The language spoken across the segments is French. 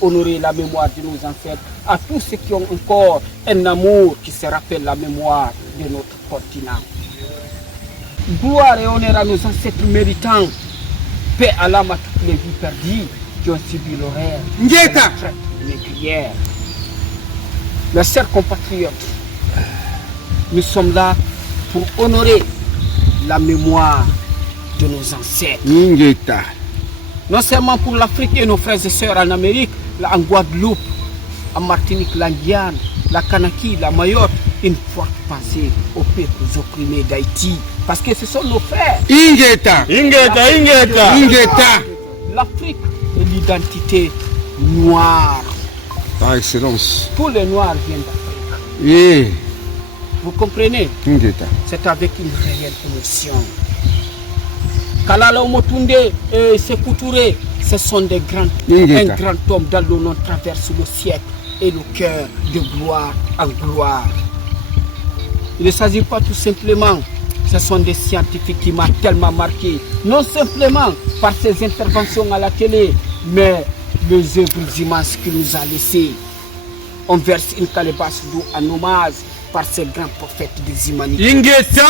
Honorer la mémoire de nos ancêtres, à tous ceux qui ont encore un amour qui se rappelle la mémoire de notre continent. Gloire et honneur à nos ancêtres méritants, paix à l'âme à toutes les vies perdues qui ont subi l'horreur de la traite négrière. Mes chers compatriotes, nous sommes là pour honorer la mémoire de nos ancêtres. Non seulement pour l'Afrique et nos frères et sœurs en Amérique, en Guadeloupe, en Martinique, la Guyane, la Kanaki, la Mayotte, une forte pensée aux peuples opprimés d'Haïti, parce que ce sont nos frères. L'Afrique est l'identité noire. Par excellence. Tous les Noirs viennent d'Afrique. Vous comprenez? C'est avec une réelle émotion. Kalala Omotunde et Sékou Touré, ce sont des grands, un grand homme dont le nom traverse le siècle et le cœur de gloire en gloire. Il ne s'agit pas tout simplement, ce sont des scientifiques qui m'ont tellement marqué, non simplement par ses interventions à la télé, mais les œuvres immenses qu'il nous a laissées. On verse une calebasse d'eau en hommage par ces grands prophètes des humanités. Ingeta.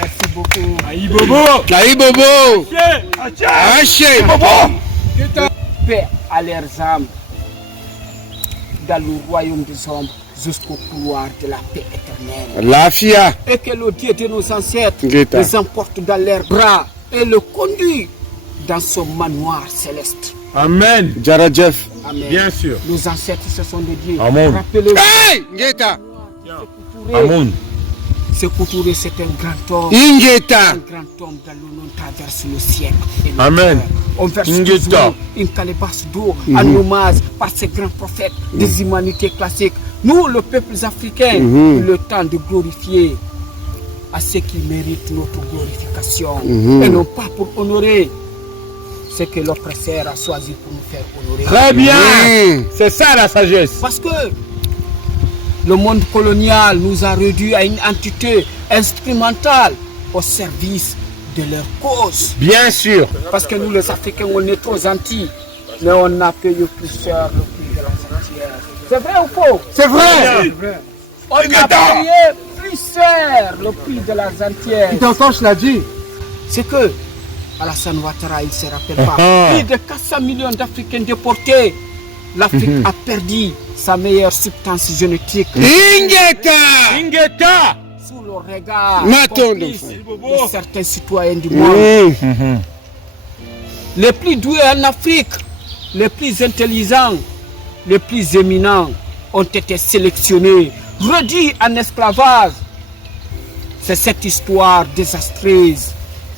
Merci beaucoup. Aïbobo. Paix à leurs âmes dans le royaume des hommes jusqu'au couloir de la paix éternelle. La FIA. Et que le Dieu de nos ancêtres les emporte dans leurs bras et le conduit dans son manoir céleste. Amen. Jaradjef. Amen. Bien sûr. Nos ancêtres se sont dédiés. Amen. Rappelez-vous. Hey, Ngeta. Amen. Sékou Touré, c'est un grand homme. Ingeta. Un grand homme dans le nom traverse le siècle. Et Amen. On verse Ingeta. une calebasse d'eau en hommage par ces grands prophètes des humanités classiques. Nous, le peuple africain, il est temps de glorifier à ceux qui méritent notre glorification. Et non pas pour honorer ce que l'oppresseur a choisi pour nous faire honorer. Très bien. C'est ça la sagesse. Parce que le monde colonial nous a réduits à une entité instrumentale au service de leur cause. Bien sûr. Parce que nous, les Africains, on est trop gentils, mais on a payé plus cher le prix de la frontière. C'est vrai ou faux? C'est vrai. On a payé plus cher le prix de la gentillesse. T'entends, je l'ai dit. C'est que Alassane Ouattara, il ne se rappelle pas. Plus de 400 millions d'Africains déportés. L'Afrique a perdu sa meilleure substance génétique. Ingeta. Sous le regard complice de certains citoyens du monde. Les plus doués en Afrique, les plus intelligents, les plus éminents ont été sélectionnés, réduits en esclavage. C'est cette histoire désastreuse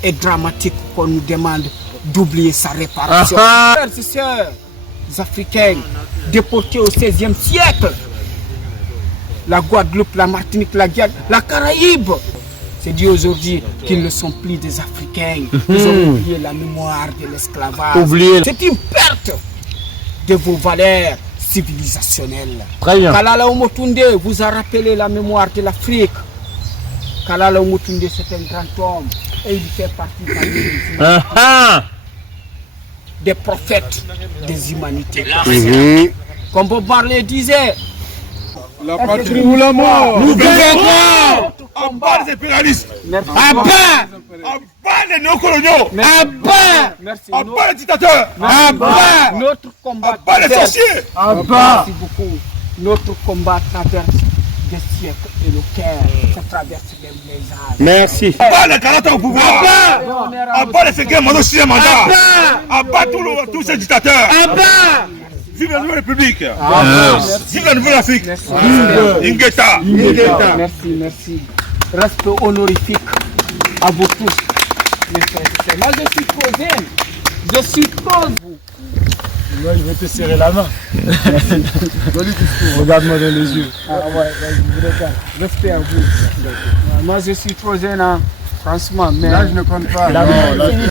et dramatique qu'on nous demande d'oublier sa réparation. Frères et sœurs africains déportés au XVIe siècle, la Guadeloupe, la Martinique, la Guyane, la Caraïbe, c'est dit aujourd'hui qu'ils ne sont plus des Africains. Ils ont oublié la mémoire de l'esclavage. C'est une perte de vos valeurs civilisationnelles. Très bien. Kalala Omotunde vous a rappelé la mémoire de l'Afrique. Kalala Omotunde, c'est un grand homme et il fait partie des prophètes des humanités. Comme Bob Marley disait, la patrie ou la mort. Nous vaincrons. En bas des impérialistes. À bas. En bas des néocoloniaux. À bas. En bas des dictateurs. À bas. Notre combat. En bas des sorciers. À bas. Merci beaucoup. Notre combat traverse des siècles et le cœur. Ça traverse les âges. Merci. En bas les Kanata au pouvoir. En bas les Féguins, Mano Sien Manda. En bas tous ces dictateurs. À bas. Vive la nouvelle République. Vive la nouvelle Afrique. Ingeta. Merci. Respect honorifique à vous tous. Moi je suis trop zen. Je suis trop. Moi je vais te serrer la main. Regarde-moi dans les yeux. Ah ouais, je regarde. Respect à vous. Moi je suis trop zen, hein. Franchement, mais. Là je ne compte pas.